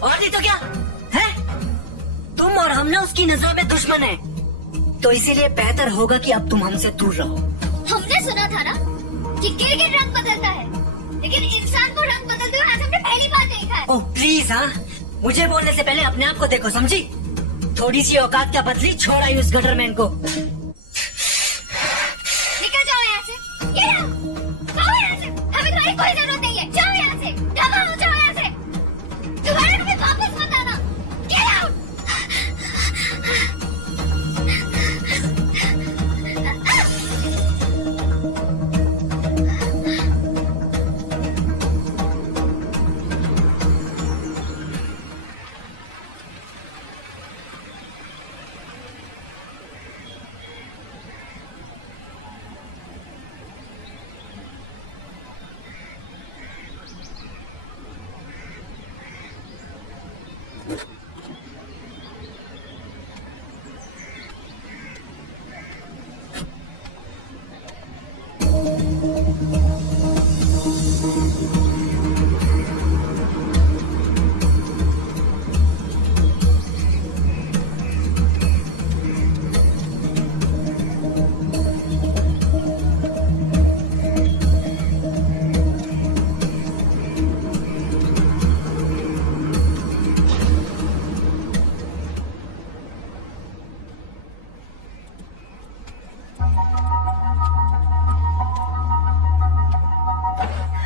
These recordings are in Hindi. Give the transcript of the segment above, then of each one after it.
और नहीं तो क्या है? तुम और हम ना उसकी नजरों में दुश्मन है, तो इसीलिए बेहतर होगा कि अब तुम हमसे दूर रहो। हमने सुना था ना कि गिरगिट रंग बदलता है, लेकिन इंसान को रंग बदलते हुए आज हमने पहली बार देखा है। ओह प्लीज, हाँ, मुझे बोलने से पहले अपने आप को देखो, समझी? थोड़ी सी औकात क्या बदली, छोड़ा ही उस गटरमैन को। निकल जाओ यहाँ से, ये जाओ यहाँ से, हमें तुम्हारी कोई जरूरत नहीं है। जाओ यहाँ से, दबाओ, जाओ यहाँ से, दोबारा हमें वापस मत आना। Get out!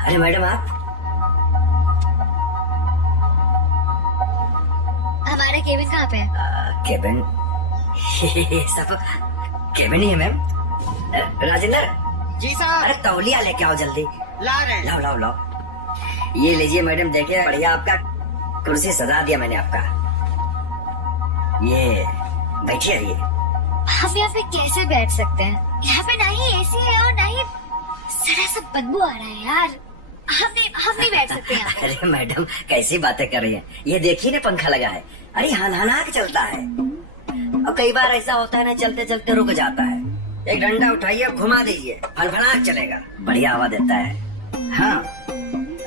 अरे मैडम, आप हमारा केबिन कहाँ पे है? केबिन सब केबिन ही है मैम। राजेंद्र जी साहब। अरे तौलिया लेके आओ जल्दी। ला रहे हैं। लाओ लाओ लाओ। ये लीजिए मैडम, देखिए बढ़िया आपका कुर्सी सजा दिया मैंने आपका। ये बैठिए। ये हम यहाँ पे कैसे बैठ सकते हैं? यहाँ पे ना ही एसी है और ना ही जरा सा बदबू आ रहा है यार। हम नहीं बैठ सकते यहाँ पे। अरे मैडम, कैसी बातें कर रही हैं? ये देखिए ना, पंखा लगा है। अरे हनहना के चलता है। और कई बार ऐसा होता है ना, चलते चलते रुक जाता है। एक डंडा उठाइए, घुमा दीजिए, फनफना चलेगा, बढ़िया हवा देता है। हाँ,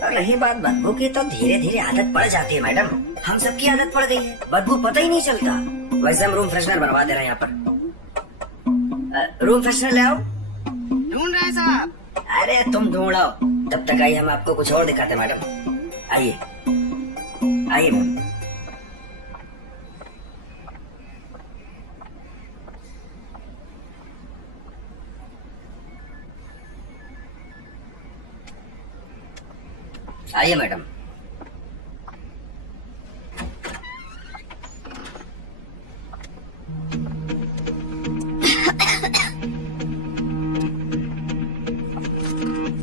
और रही बात बदबू की, तो धीरे धीरे आदत पड़ जाती है मैडम। हम सबकी आदत पड़ गई है, बदबू पता ही नहीं चलता। वैसे हम रूम फ्रेशनर बनवा दे रहे हैं यहाँ पर। रूम फ्रेशनर ले आओ। ढूंढ रहे हैं साहब। अरे तुम ढूंढो, तब तक आइए, हम आपको कुछ और दिखाते हैं मैडम। आइए आइए मैम। आइए मैडम।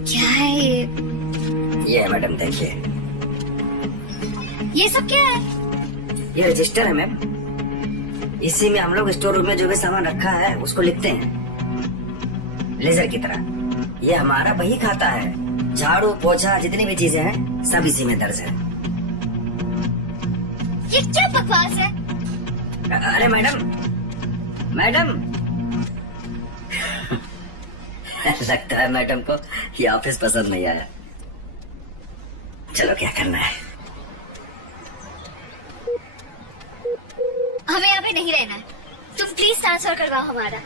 क्या है ये है मैडम, देखिए। ये सब क्या है? ये रजिस्टर है मैम। इसी में हम लोग स्टोर रूम में जो भी सामान रखा है उसको लिखते हैं, लेजर की तरह। ये हमारा बही खाता है। झाड़ू पोछा जितनी भी चीजें हैं सब इसी में दर्ज है। ये क्या बकवास है? अरे मैडम, मैडम लगता है मैडम को ये ऑफिस पसंद नहीं आया। चलो, क्या करना है? हमें यहाँ पे नहीं रहना है। तुम प्लीज ट्रांसफर करवाओ हमारा।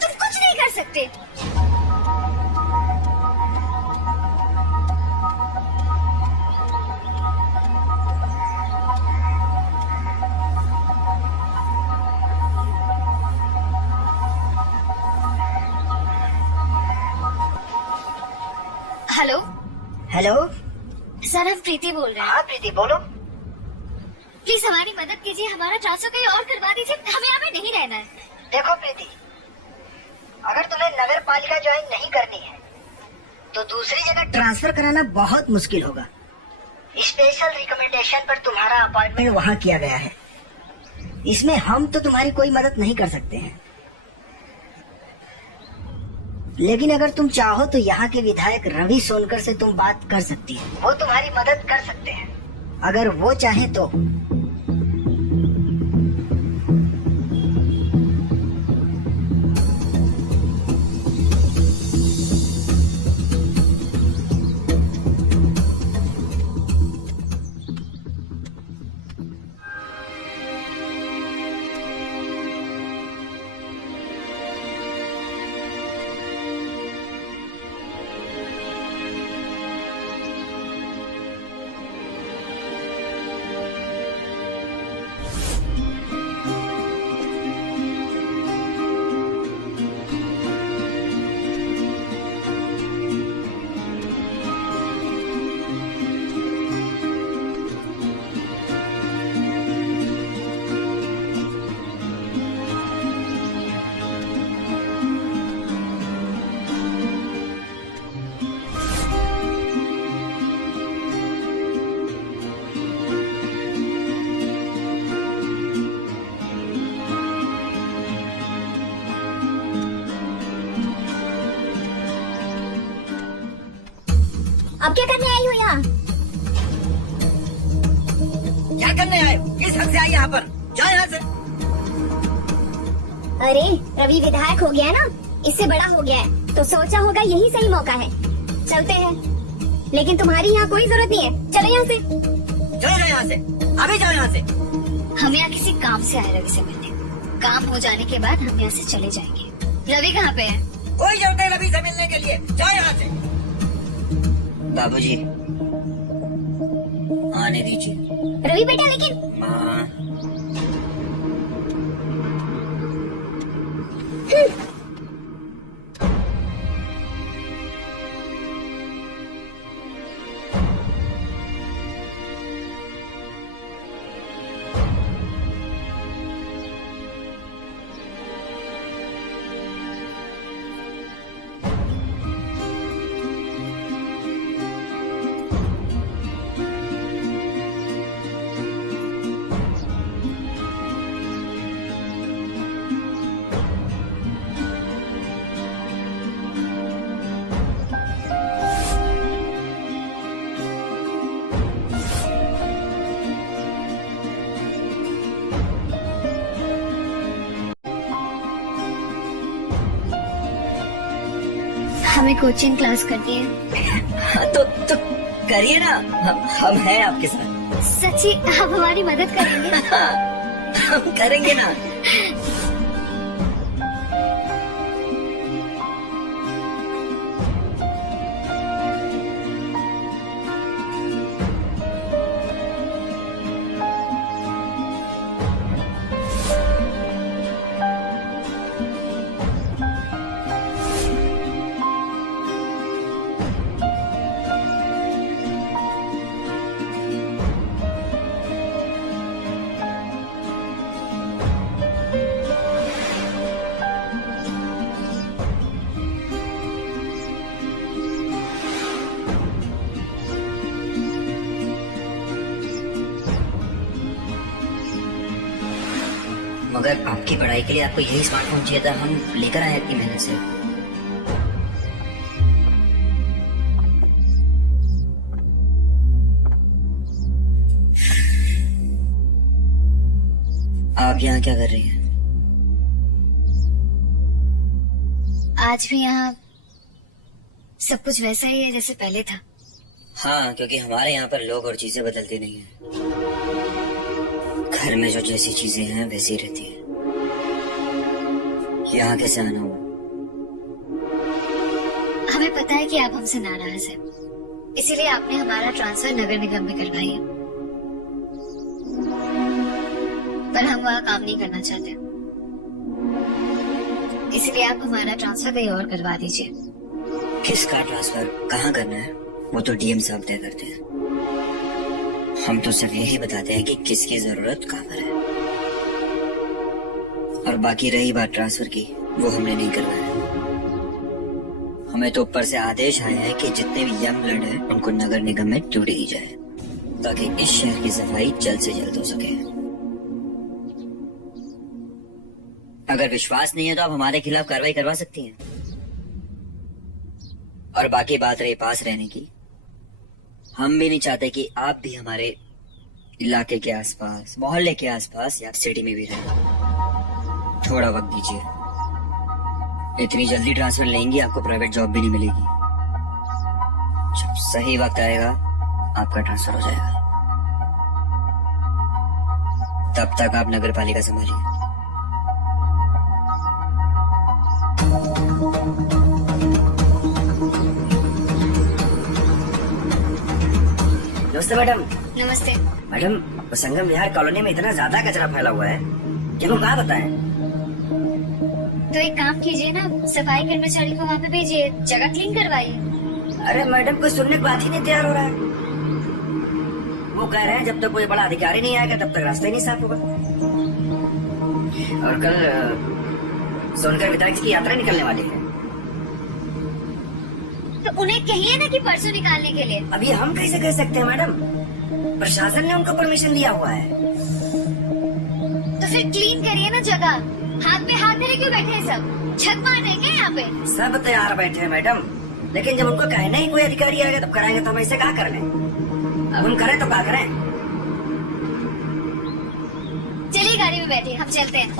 तुम कुछ नहीं कर सकते। हेलो हेलो सर, हम प्रीति बोल रहे हैं। हाँ प्रीति, बोलो। प्लीज हमारी मदद कीजिए, हमारा ट्रांसफर कहीं और करवा दीजिए। हमें यहाँ पे नहीं रहना है। देखो प्रीति, अगर तुम्हें नगर पालिका ज्वाइन नहीं करनी है तो दूसरी जगह ट्रांसफर कराना बहुत मुश्किल होगा। स्पेशल रिकमेंडेशन पर तुम्हारा अपॉइंटमेंट वहाँ किया गया है। इसमें हम तो तुम्हारी कोई मदद नहीं कर सकते हैं, लेकिन अगर तुम चाहो तो यहाँ के विधायक रवि सोनकर से तुम बात कर सकती हो। वो तुम्हारी मदद कर सकते हैं अगर वो चाहे तो। अब क्या करने आई हो यहाँ? क्या करने आए हो? किस हद से आई यहाँ पर? जाओ यहाँ से। अरे रवि विधायक हो गया ना, इससे बड़ा हो गया है तो सोचा होगा यही सही मौका है, चलते हैं। लेकिन तुम्हारी यहाँ कोई जरूरत नहीं है, चलो यहाँ से। चले जाओ यहाँ से, अभी जाओ यहाँ से। हम यहाँ किसी काम से आए रवि से मिलने। काम हो जाने के बाद हम यहाँ से चले जाएंगे। रवि कहाँ पे है? कोई जरूरत है रवि से मिलने के लिए, जाओ यहाँ से। बाबूजी आने दीजिए। रवि बेटा लेकिन हाँ। हमें कोचिंग क्लास करती है। तो करिए ना, हम हैं आपके साथ। सच्ची आप हमारी मदद करेंगे? हम करेंगे ना। मगर आपकी पढ़ाई के लिए आपको यही स्मार्टफोन चाहिए था, हम लेकर आए इतनी मेहनत से। आप यहाँ क्या कर रही हैं? आज भी यहाँ सब कुछ वैसा ही है जैसे पहले था। हाँ, क्योंकि हमारे यहाँ पर लोग और चीजें बदलती नहीं हैं। घर में जो जैसी चीजें हैं वैसी रहती है। यहाँ कैसे आना हुआ? हमें पता है कि आप हमसे नाराज हैं, इसीलिए आपने हमारा ट्रांसफर नगर निगम में करवाई है। पर हम वहाँ काम नहीं करना चाहते, इसलिए आप हमारा ट्रांसफर कहीं और करवा दीजिए। किसका ट्रांसफर कहाँ करना है वो तो डीएम साहब तय करते हैं। हम तो सिर्फ यही बताते हैं कि किसकी जरूरत कहाँ पर है। और बाकी रही बात ट्रांसफर की, वो हमने नहीं करवाया। हमें तो ऊपर से आदेश आया है कि जितने भी यंग ब्लड हैं उनको नगर निगम में ड्यूटी दी जाए, ताकि इस शहर की सफाई जल्द से जल्द हो सके। अगर विश्वास नहीं है तो आप हमारे खिलाफ कार्रवाई करवा सकती हैं। और बाकी बात रही पास रहने की, हम भी नहीं चाहते कि आप भी हमारे इलाके के आसपास, मोहल्ले के आसपास या सिटी में भी रहें। थोड़ा वक्त दीजिए, इतनी जल्दी ट्रांसफर लेंगी आपको प्राइवेट जॉब भी नहीं मिलेगी। जब सही वक्त आएगा आपका ट्रांसफर हो जाएगा। तब तक आप नगर पालिका संभालिए। नमस्ते मैडम। नमस्ते। मैडम, संगम विहार कॉलोनी में इतना ज्यादा कचरा फैला हुआ है कि वो कहाँ बताएं? तो एक काम कीजिए ना, सफाई कर्मचारी को वहाँ पे भेजिए, जगह क्लीन करवाइए। अरे मैडम, कोई सुनने की बात ही नहीं तैयार हो रहा है। वो कह रहे हैं जब तक कोई बड़ा अधिकारी नहीं आएगा तब तक रास्ता ही नहीं साफ होगा। और कल सोनकर विधायक की यात्रा निकलने वाली है। तो उन्हें कहिए ना कि परसों निकालने के लिए। अभी हम कैसे कह सकते हैं मैडम? प्रशासन ने उनको परमिशन दिया हुआ है। तो फिर क्लीन करिए ना जगह। हाथ पे हाथ धरे क्यों बैठे हैं सब? छत मार रहे क्या यहाँ पे? सब तैयार बैठे हैं मैडम, लेकिन जब उनको कहने ही कोई अधिकारी आ गया तब कराएंगे, तो हम ऐसे क्या कर लें? अब हम करें तो क्या करें? चलिए गाड़ी में बैठिए, हम चलते हैं।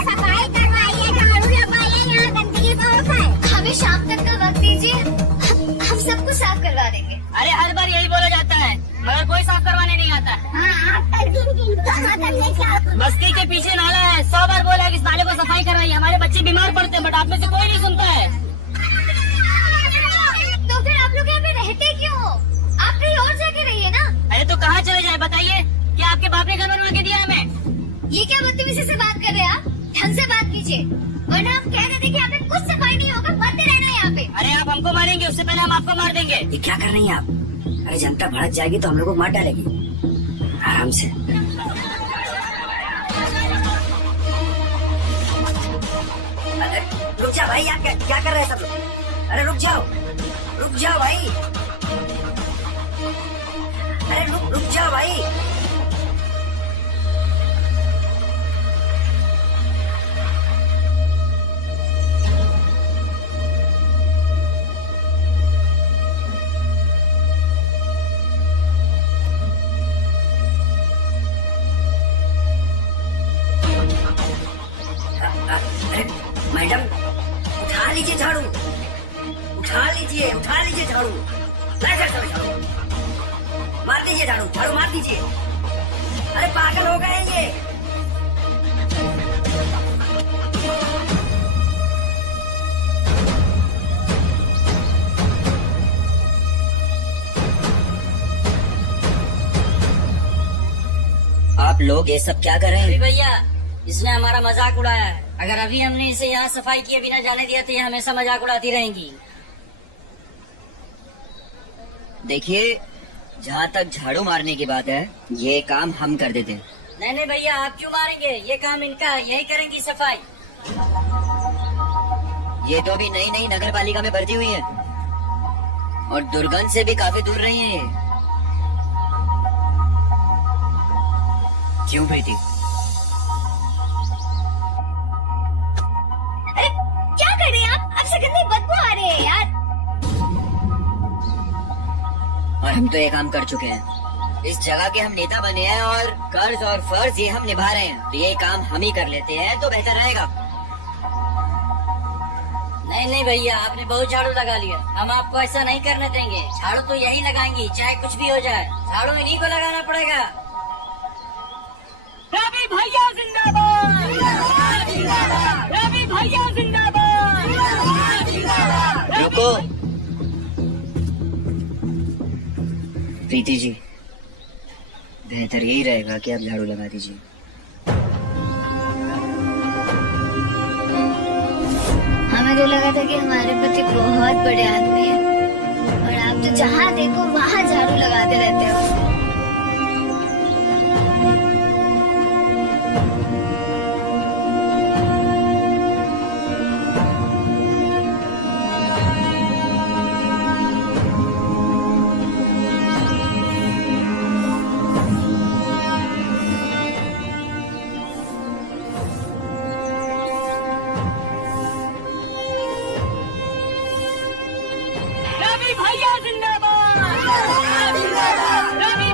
सफाई करवाइए, झाड़ू लगवाइए, यहाँ गंदगी बहुत है। हमें शाम तक का वक्त दीजिए, हम सब कुछ साफ करवा देंगे। अरे हर बार यही बोला जाता है, मगर कोई साफ करवाने नहीं आता। बस्ती के पीछे नाला है, 100 बार बोला है कि इस नाले को सफाई करवाइए, हमारे बच्चे बीमार पड़ते हैं, बट आप में से कोई नहीं सुनता है। तो फिर आप लोग यहाँ पे रहते क्यों? आप कहीं और जाके रहिए ना। अरे तो कहाँ चले जाए बताइए? क्या आपके बाप ने घर बनवा के दिया हमें? ये क्या बदतमीजी से बात कर रहे हैं आप? ढंग से बात कीजिए, वरना हम कह रहे थे कि यहाँ पे कुछ सफाई नहीं होगा, मरते रहना यहाँ पे। अरे आप हमको मारेंगे, उससे पहले हम आपको मार देंगे। ये क्या कर रही हैं आप? अरे जनता भड़क जाएगी तो हम लोग को मार डालेगी। आराम से। अरे रुक जाओ भाई, आप क्या कर रहे हैं सब लोग? अरे रुक जाओ भाई। अरे रुक जाओ भाई। अरे मैडम, उठा लीजिए झाड़ू, उठा लीजिए झाड़ू, झाड़ू मार दीजिए, झाड़ू मार दीजिए। अरे पागल हो गए ये। आप लोग ये सब क्या कर रहे हैं? भैया, इसने हमारा मजाक उड़ाया है। अगर अभी हमने इसे यहाँ सफाई किए बिना जाने दिया तो ये हमेशा मजाक उड़ाती रहेंगी। देखिए, जहाँ तक झाड़ू मारने की बात है, ये काम हम कर देते हैं। नहीं भैया, आप क्यों मारेंगे? ये काम इनका है, यही करेंगी सफाई। ये तो अभी नई नगर पालिका में भर्ती हुई है और दुर्गंध से भी काफी दूर रही है ये। क्यों प्रीति? अरे क्या कर रहे हैं आप? आपसे गंदी बदबू आ रही है यार। और हम तो ये काम कर चुके हैं, इस जगह के हम नेता बने हैं और कर्ज और फर्ज ये हम निभा रहे हैं, तो ये काम हम ही कर लेते हैं तो बेहतर रहेगा। नहीं भैया, आपने बहुत झाड़ू लगा लिया, हम आपको ऐसा नहीं करने देंगे। झाड़ू तो यही लगाएंगी, चाहे कुछ भी हो जाए, झाड़ू इन्हीं को लगाना पड़ेगा। रवि भैया जिंदाबाद! रवि भैया जिंदाबाद! रुको प्रीति जी, बेहतर यही रहेगा कि आप झाड़ू लगा दीजिए। हमें तो लगा था कि हमारे पति बहुत बड़े आदमी हैं, और आप तो जहाँ देखो वहाँ झाड़ू लगाते रहते हो। रवि भैया जिंदाबाद! रवि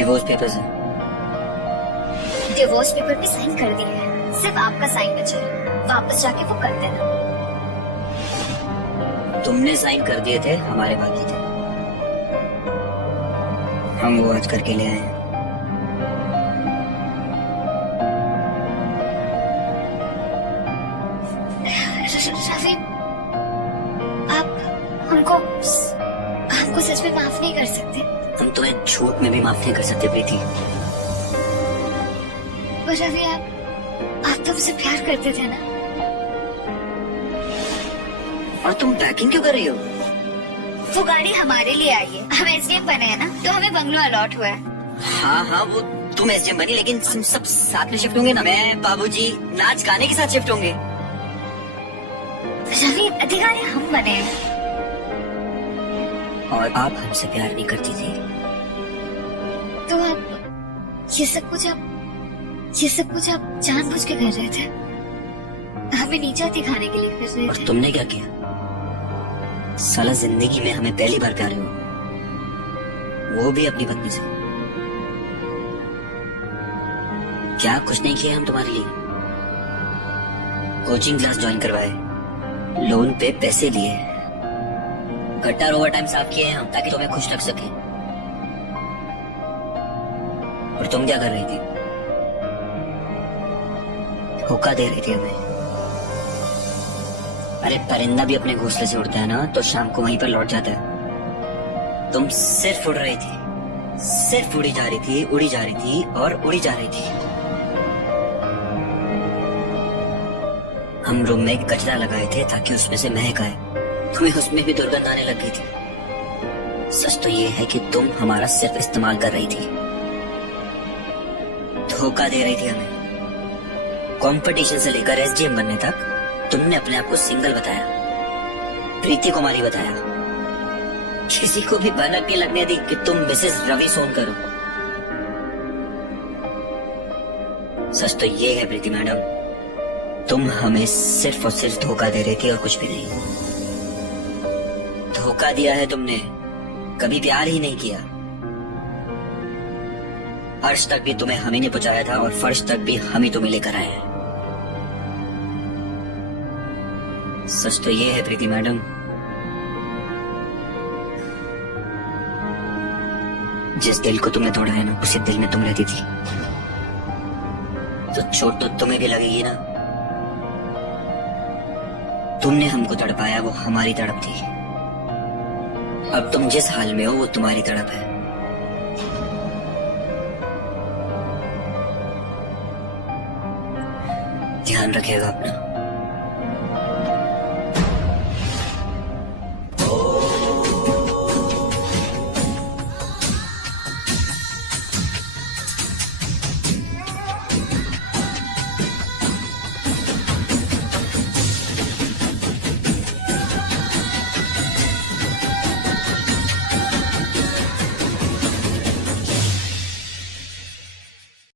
डिवोर्स पेपर्स हैं। डिवोर्स पेपर पे साइन कर दिए हैं, सिर्फ आपका साइन बचे है। वापस जाके वो कर देना। तुमने साइन कर दिए थे, हमारे बाकी थे। हम वो आज करके ले आए हैं। रवि, आप हमको सच में माफ नहीं कर सकते? हम तुम्हें झूठ में भी माफ नहीं कर सकते प्रीति। पर रवि, आप तो मुझसे प्यार करते थे ना? और तुम पैकिंग क्यों कर रही हो? वो गाड़ी हमारे लिए आई है, हम एसडीएम बने हैं ना, तो हमें बंगलो अलॉट हुआ है। हाँ हाँ, वो तुम एसडीएम बनी, लेकिन हम सब साथ में शिफ्ट होंगे ना। मैं, बाबूजी, नाच गाने के साथ शिफ्ट होंगे। रवि, अधिकारी हम बने हैं। और आप हमसे प्यार नहीं करती थी। तो आप ये सब कुछ आप जानबूझ के कर रहे थे? हमें नीचा दिखाने के लिए कर रहे और थे? तुमने क्या किया? साला जिंदगी में हमें पहली बार प्यार हुआ, वो भी अपनी पत्नी से। क्या कुछ नहीं किया हम तुम्हारे लिए? कोचिंग क्लास ज्वाइन करवाए, लोन पे पैसे लिए, गट्टर ओवर टाइम साफ किए हैं हम, ताकि तुम्हें खुश रख सके। और तुम क्या कर रही थी? धोखा दे रही थी हमें। अरे परिंदा भी अपने घोंसले से उड़ता है ना, तो शाम को वहीं पर लौट जाता है। तुम सिर्फ उड़ रही थी, सिर्फ उड़ी जा रही थी, उड़ी जा रही थी और उड़ी जा रही थी। हम रूम में कचरा लगाए थे ताकि उसमें से महक आए, तुम्हें उसमें भी दुर्गंध आने लग गई थी। सच तो ये है कि तुम हमारा सिर्फ इस्तेमाल कर रही थी, धोखा दे रही थी हमें। कंपटीशन से लेकर एसडीएम बनने तक तुमने अपने आप को सिंगल बताया, प्रीति कुमारी बताया। किसी को भी भनक नहीं लगने दी कि तुम मिसेस रवि सोनकर हो। सच तो ये है प्रीति मैडम, तुम हमें सिर्फ और सिर्फ धोखा दे रही थी और कुछ भी नहीं। धोखा दिया है तुमने, कभी प्यार ही नहीं किया। अर्श तक भी तुम्हें हम ही ने पहुंचाया था और फर्श तक भी हम ही तुम्हें लेकर आए हैं। सच तो ये है प्रीति मैडम, जिस दिल को तुमने तोड़ा है ना, उसी दिल में तुम रहती थी, तो चोट तो तुम्हें भी लगेगी ना। तुमने हमको तड़पाया, वो हमारी तड़प थी। अब तुम जिस हाल में हो वो तुम्हारी तड़प है। ध्यान रखिएगा अपना।